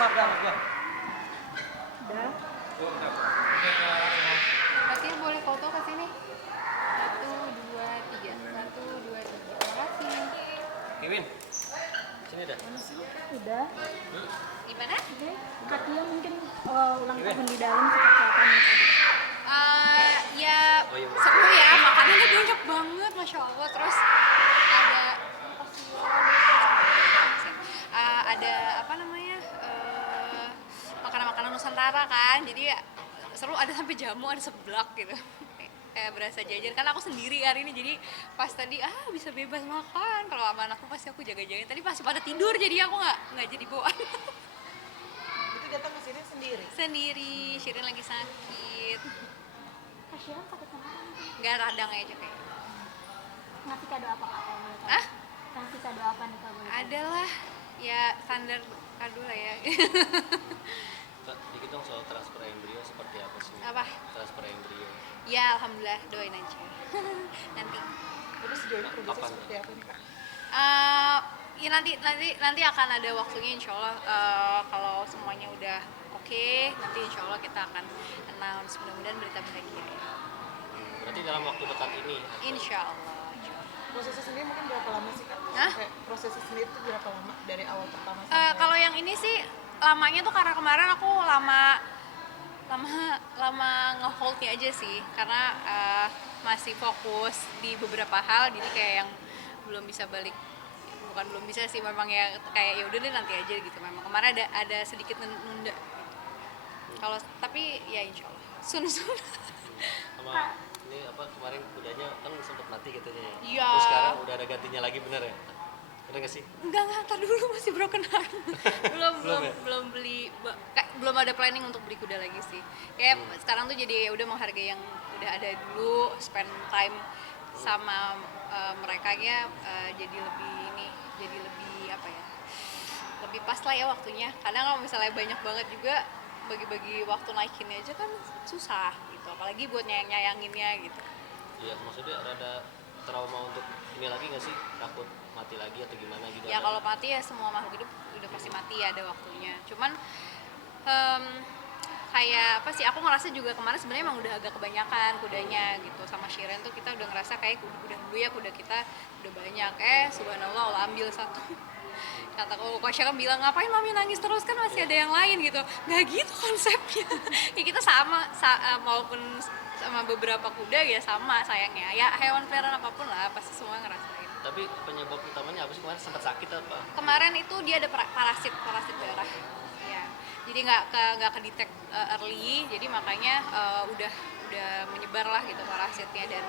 Udah. Kasih boleh foto ke sini. 1, 2, 3. 1, 2, 3. Makasih. Kevin, sini dah. Udah. Gimana? Oke. Katia mungkin ulang tahun di dalam seperti apa nih tadi? Ya Oh, iya. seru ya, makanannya banyak banget, masya Allah. Terus ada ada apa namanya makanan-makanan Nusantara kan, jadi ya seru, ada sampai jamu, ada seblak gitu. Kayak berasa jajan kan aku sendiri hari ini, jadi pas tadi bisa bebas makan. Kalau sama anakku pasti aku jaga-jagain, tadi pasti pada tidur jadi aku nggak jadi bawaan. Itu datang ke sini sendiri. Sendiri, Shirin lagi sakit, Kasih kan sakit sama apa? nggak radang aja kayak. Ngasih kado apa kak? Kalau boleh tahu? Ah? Kasih kado apa nih kak? Boleh tahu? Adalah ya standar kado lah ya. Kak, dikit dong soal transfer embrio seperti apa sih? Apa? Transfer embrio. Ya alhamdulillah, doain aja. Nanti Terus sejauh ini progresnya Kapan? seperti apa nih kak? ya nanti akan ada waktunya, insya Allah. Kalau semuanya udah oke, nanti insya Allah kita akan announce, mudah-mudahan berita bahagia ya. Berarti dalam waktu dekat ini. Insya Allah. Prosesnya sendiri mungkin berapa lama sih kak? Hah? Kayak prosesnya sendiri itu berapa lama dari awal pertama sampai? Kalau yang ini sih lamanya tuh karena kemarin aku lama ngeholdnya aja sih, karena masih fokus di beberapa hal, jadi kayak yang belum bisa balik, bukan belum bisa sih, memang ya kayak ya udah deh nanti aja gitu. Memang kemarin ada sedikit nunda. Kalau tapi ya insya Allah sun. Sama ini apa kemarin kudanya kan sempat mati katanya ya. Iya. Terus sekarang udah ada gantinya lagi, bener ya? Bener nggak sih? Enggak, tar dulu, masih broken heart. Belum ya? belum beli, belum ada planning untuk beli kuda lagi sih. Kayak sekarang tuh jadi ya udah menghargai yang udah ada dulu, spend time sama mereka nya, jadi lebih apa ya? Lebih pas lah ya waktunya. Kadang kalau misalnya banyak banget juga bagi-bagi waktu naikinnya aja kan susah gitu. Apalagi buat nyayanginnya gitu. Iya, maksudnya rada trauma untuk ini lagi nggak sih? Takut mati lagi atau gimana gitu? Ya kalau mati ya semua makhluk hidup udah pasti mati ya, ada waktunya. Cuman kayak apa sih, aku ngerasa juga kemarin sebenarnya emang udah agak kebanyakan kudanya gitu. Sama Shiren tuh kita udah ngerasa kayak udah dulu ya kuda kita udah banyak, subhanallah Allah ambil satu. Kata Kosya kan bilang, ngapain mami nangis terus, kan masih ada yang lain gitu. Nggak gitu konsepnya. Ya kita sama maupun sama beberapa kuda ya sama sayangnya, ya hewan peliharaan apapun lah pasti semua ngerasain. Tapi penyebab utamanya apa sih, kemarin sempat sakit apa? Kemarin itu dia ada parasit darah ya, jadi nggak kedetek early, jadi makanya udah menyebar lah gitu parasitnya. Dan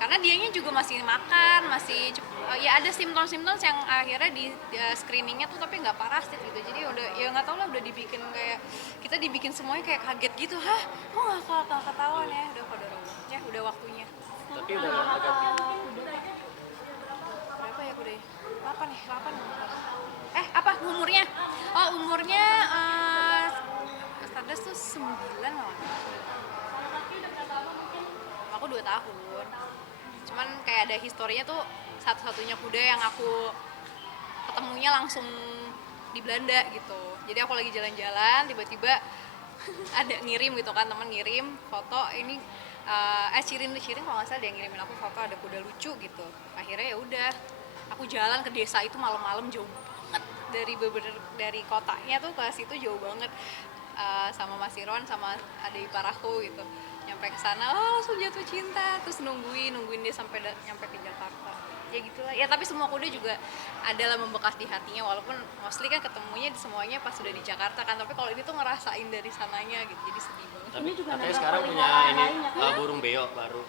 karena dianya juga masih makan, masih ya ada simptom-simptom yang akhirnya di screeningnya tuh tapi nggak parasit gitu. Jadi udah ya nggak tahu lah, udah dibikin kayak kita dibikin semuanya kayak kaget gitu. Hah, kok nggak ketahuan ya? Udah pada ya udah waktunya. Tapi udah agak Berapa ya kuda? 8 nih, 8. Apa umurnya? Oh, umurnya standar tuh 9 lah. Aku 2 tahun. Cuman kayak ada historinya tuh, satu-satunya kuda yang aku ketemunya langsung di Belanda gitu. Jadi aku lagi jalan-jalan, tiba-tiba ada ngirim gitu kan, temen ngirim foto ini Shirin kalau nggak salah dia ngirimin aku foto ada kuda lucu gitu. Akhirnya ya udah, aku jalan ke desa itu malam-malam, jauh banget dari kotanya tuh ke situ jauh banget, sama Mas Iron sama adik ipar aku gitu. Nyampe ke sana langsung jatuh cinta, terus nungguin dia sampai nyampe ke Jakarta. Ya gitulah. Ya tapi semua kuda juga adalah membekas di hatinya, walaupun mostly kan ketemunya semuanya pas sudah di Jakarta kan. Tapi kalau ini tuh ngerasain dari sananya gitu. Jadi sedih banget. tapi Ini juga katanya nambah sekarang punya peliharaan ini lain ya, kan? burung beo baru.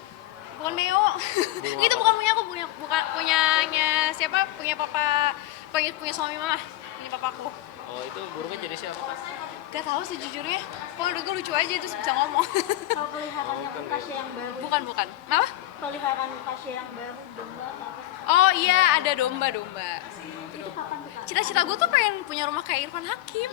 Bukan Neo. Burung Itu apa bukan tuh? punya aku, punyanya siapa? Punya papa, punya suami mama, punya papaku. Oh, itu burungnya jadi siapa? Gak tahu sejujurnya. Pokoknya udah gue lucu aja terus bisa ngomong. Kalau peliharaannya pun Kasih yang baru. Bukan. Apa? Peliharaan Kasih yang baru, domba atau apa? Oh iya, ada domba-domba. Itu kapan tuh Kak? Cita-cita gue tuh pengen punya rumah kayak Irfan Hakim.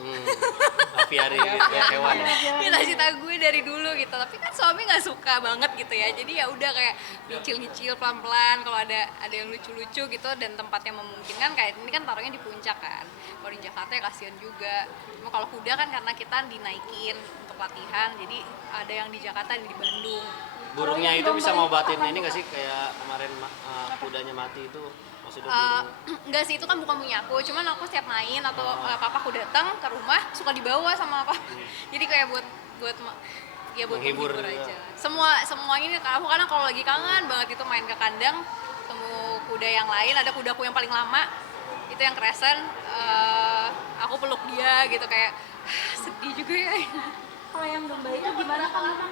Aviari gitu ya, hewan. Cita-cita gue dari dulu gitu, tapi kan suami nggak suka banget gitu ya, jadi ya udah kayak nyicil-nyicil pelan-pelan kalau ada yang lucu-lucu gitu dan tempatnya memungkinkan. Kayak ini kan taruhnya di puncak kan, kalau di Jakarta ya kasihan juga. Cuma kalau kuda kan karena kita dinaikin untuk latihan, jadi ada yang di Jakarta dan di Bandung. Burungnya itu bisa ngobatin ini nggak sih, kayak kemarin kudanya mati itu, maksudnya burung. Enggak sih, itu kan bukan punya aku, cuman aku setiap main atau papaku datang ke rumah suka dibawa sama apa. Jadi kayak buat ya buat Menghibur menghibur juga. aja. Semua ini aku karena kalau lagi kangen banget itu main ke kandang, ketemu kuda yang lain, ada kudaku yang paling lama itu yang Crescent, aku peluk dia gitu kayak sedih juga ya. Kalau yang domba itu gimana kamu kan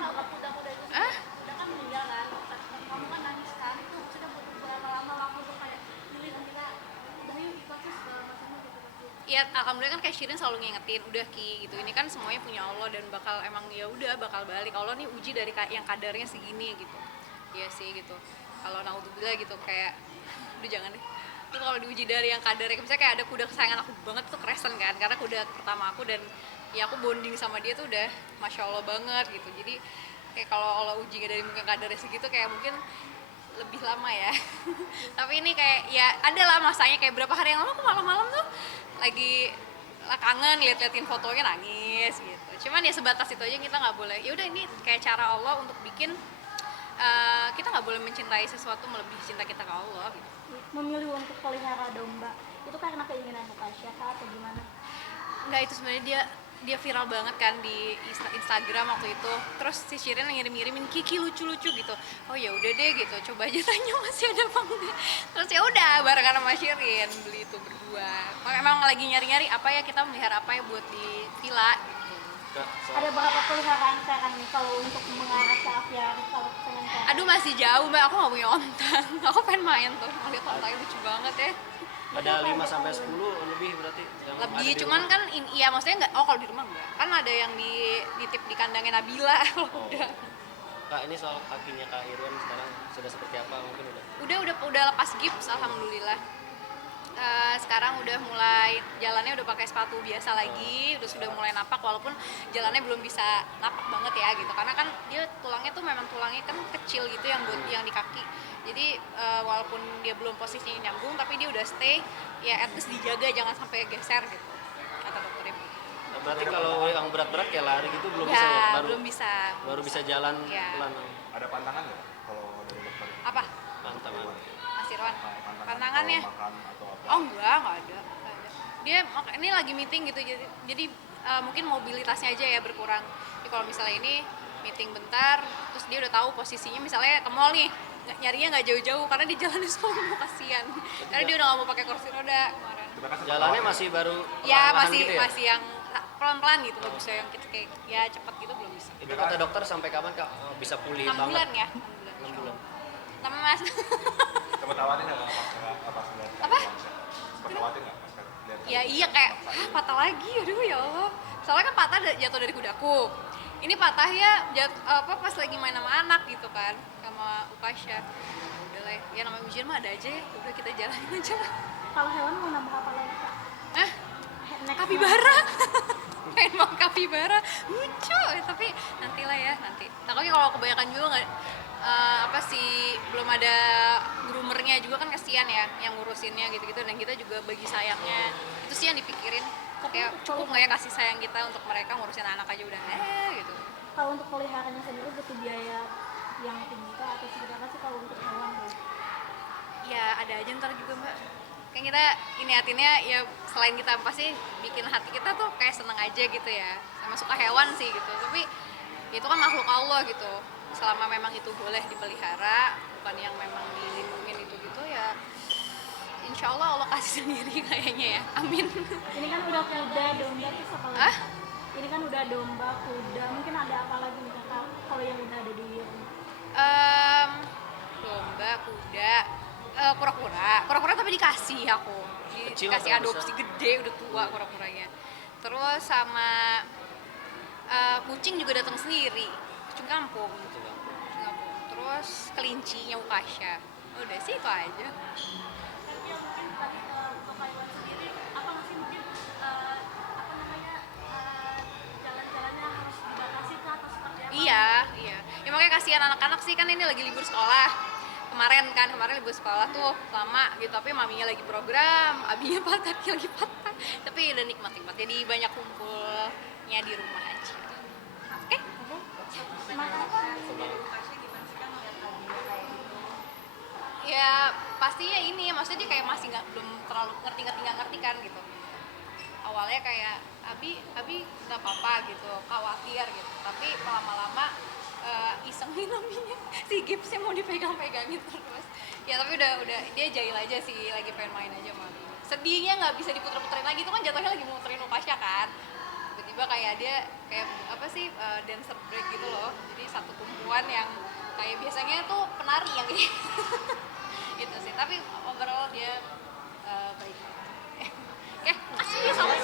Ah? udah kan meninggal kan, kamu kan nangis kan, itu sudah butuh berapa lama waktu tuh kayak pilih nanti Kak, udah yuk ikut sih segala macamnya gitu pasti. Ya alhamdulillah kan kayak Shirin selalu ngingetin udah Ki gitu, ini kan semuanya punya Allah dan bakal emang ya udah bakal balik. Allah nih uji dari yang kadarnya segini gitu. Iya sih gitu. Kalau naudzubillah gitu kayak udah jangan deh. Itu kalau diuji dari yang kadarnya, misalnya kayak ada kuda kesayangan aku banget tuh Crescent kan, karena kuda pertama aku dan ya aku bonding sama dia tuh udah masya Allah banget gitu. Jadi kayak kalau Allah uji dari mungkin kadarnya segitu kayak mungkin lebih lama ya. Tapi ini kayak ya ada lah masanya kayak berapa hari yang lalu aku malam-malam tuh lagi kangen liatin fotonya nangis gitu. Cuman ya sebatas itu aja, kita nggak boleh. Ya udah ini kayak cara Allah untuk bikin kita nggak boleh mencintai sesuatu melebihi cinta kita ke Allah gitu. Memilih untuk pelihara domba itu karena keinginan Natasha Kak atau gimana? Enggak, itu sebenarnya dia viral banget kan di Instagram waktu itu. Terus si Shirin ngirim-ngirimin Kiki lucu-lucu gitu. Oh ya udah deh gitu, coba aja tanya masih ada apa enggak. Terus ya udah barengan sama Shirin beli itu berdua. Emang lagi nyari-nyari apa ya, kita melihara apa ya buat di villa gitu. Ada berapa peliharaan sekarang nih kalau untuk mengarah ke aviari kalau pengen ke? Aduh masih jauh Mbak, aku nggak punya ontang. Aku pengen main tuh, ngeliat ontangnya lucu banget ya. Ada 5 sampai 10 lebih berarti yang ada Lebih, di cuman rumah. kan iya maksudnya nggak, oh kalau di rumah enggak. Kan ada yang nitip di kandangnya Nabila kalau udah. Kak, ini soal kakinya Kak Irwan sekarang sudah seperti apa, mungkin udah? Udah lepas gips alhamdulillah. Sekarang udah mulai jalannya udah pakai sepatu biasa lagi, sudah mulai napak walaupun jalannya belum bisa napak banget ya gitu, karena kan dia tulangnya tuh memang tulangnya kan kecil gitu yang buat yang di kaki. Jadi walaupun dia belum posisinya nyambung tapi dia udah stay ya, at least dijaga jangan sampai geser gitu kata dokternya. Nah, berarti kalau yang berat-berat kayak lari gitu belum bisa ya? Ya Baru belum bisa. bisa jalan Ya. pelan. Ada pantangan nggak kalau dari dokter? Apa Pantangan. Mas Irwan? Pantangan Pantangannya? kalau makan atau apa? Oh enggak ada. Dia ini lagi meeting gitu, jadi mungkin mobilitasnya aja ya berkurang. Jadi kalau misalnya ini meeting bentar, terus dia udah tahu posisinya misalnya ke mall nih, nyarinya nggak jauh-jauh karena di jalannya semua kasihan. Karena dia udah nggak mau pakai kursi roda kemarin. Kita kan sempat Jalannya khawatir. masih baru Ya perlahan masih gitu ya? masih yang pelan-pelan gitu, nggak bisa yang kayak ya cepat gitu belum bisa. Itu kata dokter sampai kapan Kak bisa pulih 6 bulan banget? ya, 6 bulan. Sama Mas. Sempat khawatir nggak pas ngeliat Apa? Sempat khawatir nggak pas lihat? Ya iya kayak patah lagi, aduh ya Allah. Soalnya kan patah jatuh dari kudaku. Ini patah ya pas lagi main sama anak gitu kan, sama Ukasha. Ya udah lah, ya namanya ujian mah ada aja ya. Udah kita jalanin aja lah. Kalau hewan mau nambah apa lagi Kak? Hah? Next Kapibara. Pengen mau kapibara. Lucu, tapi nantilah ya, nanti. Takutnya kalau kebanyakan juga nggak apa sih, belum ada groomernya juga kan kasihan ya yang ngurusinnya gitu-gitu, dan kita juga bagi sayangnya itu sih yang dipikirin, kayak cukup nggak ya kasih sayang kita untuk mereka, ngurusin anak aja udah gitu. Kalau untuk peliharanya sendiri butuh biaya yang tinggi Kak atau seperti apa sih kalau untuk hewan tuh? Ya ada aja ntar juga Mbak, kan kita ini hatinya ya, selain kita pasti bikin hati kita tuh kayak seneng aja gitu ya, sama suka hewan sih gitu, tapi itu kan makhluk Allah gitu. Selama memang itu boleh dipelihara, bukan yang memang dilindungin itu gitu ya, insya Allah Allah kasih sendiri kayaknya ya, amin. Ini kan udah kuda, domba terus apa lagi? Hah? Ini kan udah domba, kuda, mungkin ada apa lagi nih Kak kalau yang udah ada di rumah? Domba, kuda, kura-kura tapi dikasih aku, Kecil dikasih atau adopsi besar? gede, udah tua kura-kuranya. Terus sama kucing juga datang sendiri, kucing kampung. Terus kelincinya Ukasha. Udah sih itu aja. Dan yang mungkin tadi untuk Kaiwan sendiri apa nggak sih mungkin apa namanya jalan-jalannya harus dibatasi kah atau seperti apa? Iya, iya. Ya makanya kasihan anak-anak sih, kan ini lagi libur sekolah. Kemarin libur sekolah tuh lama gitu, tapi maminya lagi program, abinya patah, kaki lagi patah. Tapi udah nikmat-nikmat. Jadi banyak kumpulnya di rumah aja. Oke? Ya pastinya ini, maksudnya dia kayak masih belum terlalu ngerti kan gitu. Awalnya kayak abi nggak apa-apa gitu, khawatir gitu, tapi lama-lama isengin namanya si gipsnya mau dipegang-pegangin terus. Ya tapi udah dia jahil aja sih, lagi pengen main aja sama abi. Sedihnya nggak bisa diputer-puterin lagi, itu kan jatuhnya lagi mau muterin Upasya kan, tiba-tiba kayak dia kayak apa sih dancer break gitu loh, jadi satu tumpuan yang kayak biasanya tuh penari yang gitu. Gitu sih, tapi overall dia baik. Oke, makasih ya sama